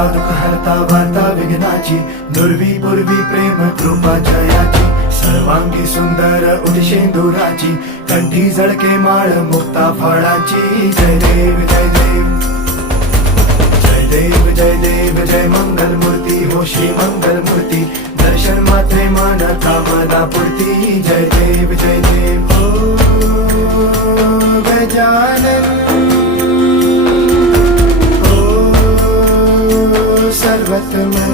हरता दुःख हरता वार्ता विघ्नाची, दुर्वी पूर्वी प्रेम कृपा जयाची, सर्वांगी सुंदर उदिशेंदुराची, कंठी झळके माळ मुक्ता फळाची. जय देव जय देव जय देव जय देव जय मंगल मूर्ती हो श्री मंगल मूर्ती, दर्शन मात्रे मन कामना पूर्ती. जय देव जय देव हो गजानन हो सर्वतमन.